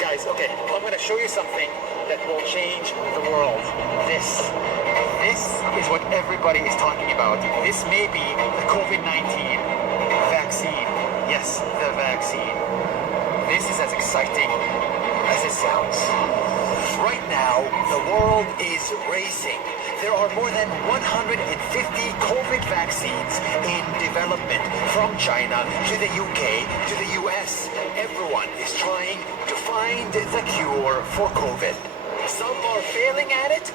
Guys, okay, I'm going to show you something that will change the world. This is what everybody is talking about. This may be the COVID-19 vaccine. Yes, the vaccine. This is as exciting as it sounds. Right now, the world is racing. There are more than 150 COVID vaccines in development, from China to the UK to the US. Everyone is trying to find the cure for COVID. Some are failing at it,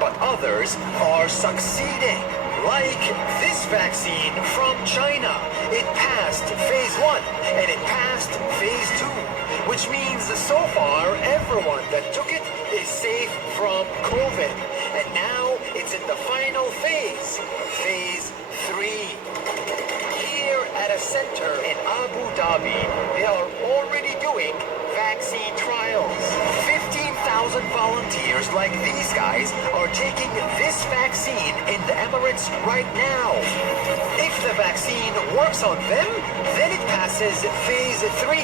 but others are succeeding. Like this vaccine from China. It passed phase 1 and it passed phase 2, which means so far everyone that took it is safe from COVID. And now it's in the final phase, phase 3. Here at a center in Abu Dhabi, they are already doing vaccine trials. 15,000 volunteers like these guys are taking this vaccine in the Emirates right now. If the vaccine works on them, then it passes phase 3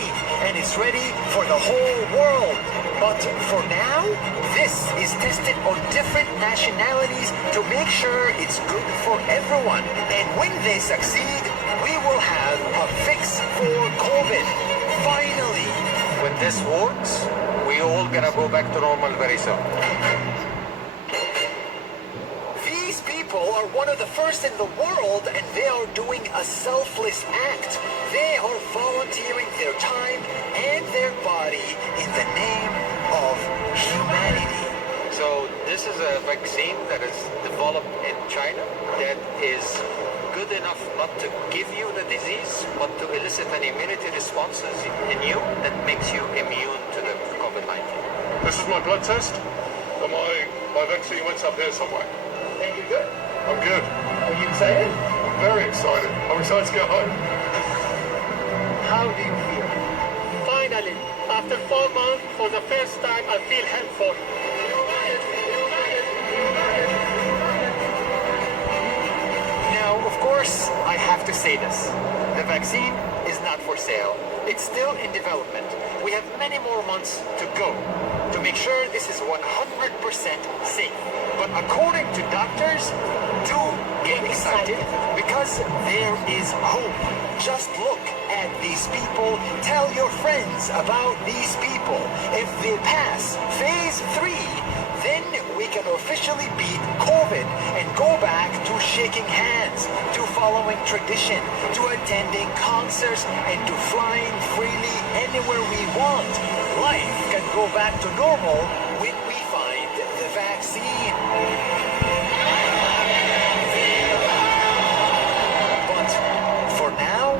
and is ready for the whole world. But for now, this is tested on different nationalities to make sure it's good for everyone. And when they succeed, we will have a fix for COVID. Finally. When this works, we all gonna go back to normal very soon. These people are one of the first in the world, and they are doing a selfless act. They are volunteering their time and their body in the name of humanity. So this is a vaccine that is developed in China that is good enough not to give you the disease, but to elicit an immunity responses in you that makes you immune to the COVID-19. This is my blood test, and my vaccine went up here somewhere. And you're good? I'm good. Are you excited? I'm very excited. I'm excited to get home. How do you feel? Finally, after 4 months, for the first time, I feel helpful. Now, of course, I have to say this. The vaccine is not for sale. It's still in development. We have many more months to go to make sure this is 100% safe. But according to doctors, do get excited because there is hope. Just look at these people. Tell your friends about these people. If they pass phase 3, then we can officially beat COVID and go back to shaking hands, to following tradition, to attending concerts, and to flying freely anywhere we want. Life can go back to normal when we find the vaccine. But for now,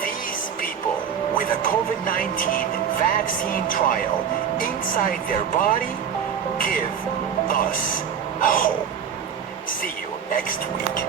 these people with a COVID-19 vaccine trial inside their body give us hope. See you next week.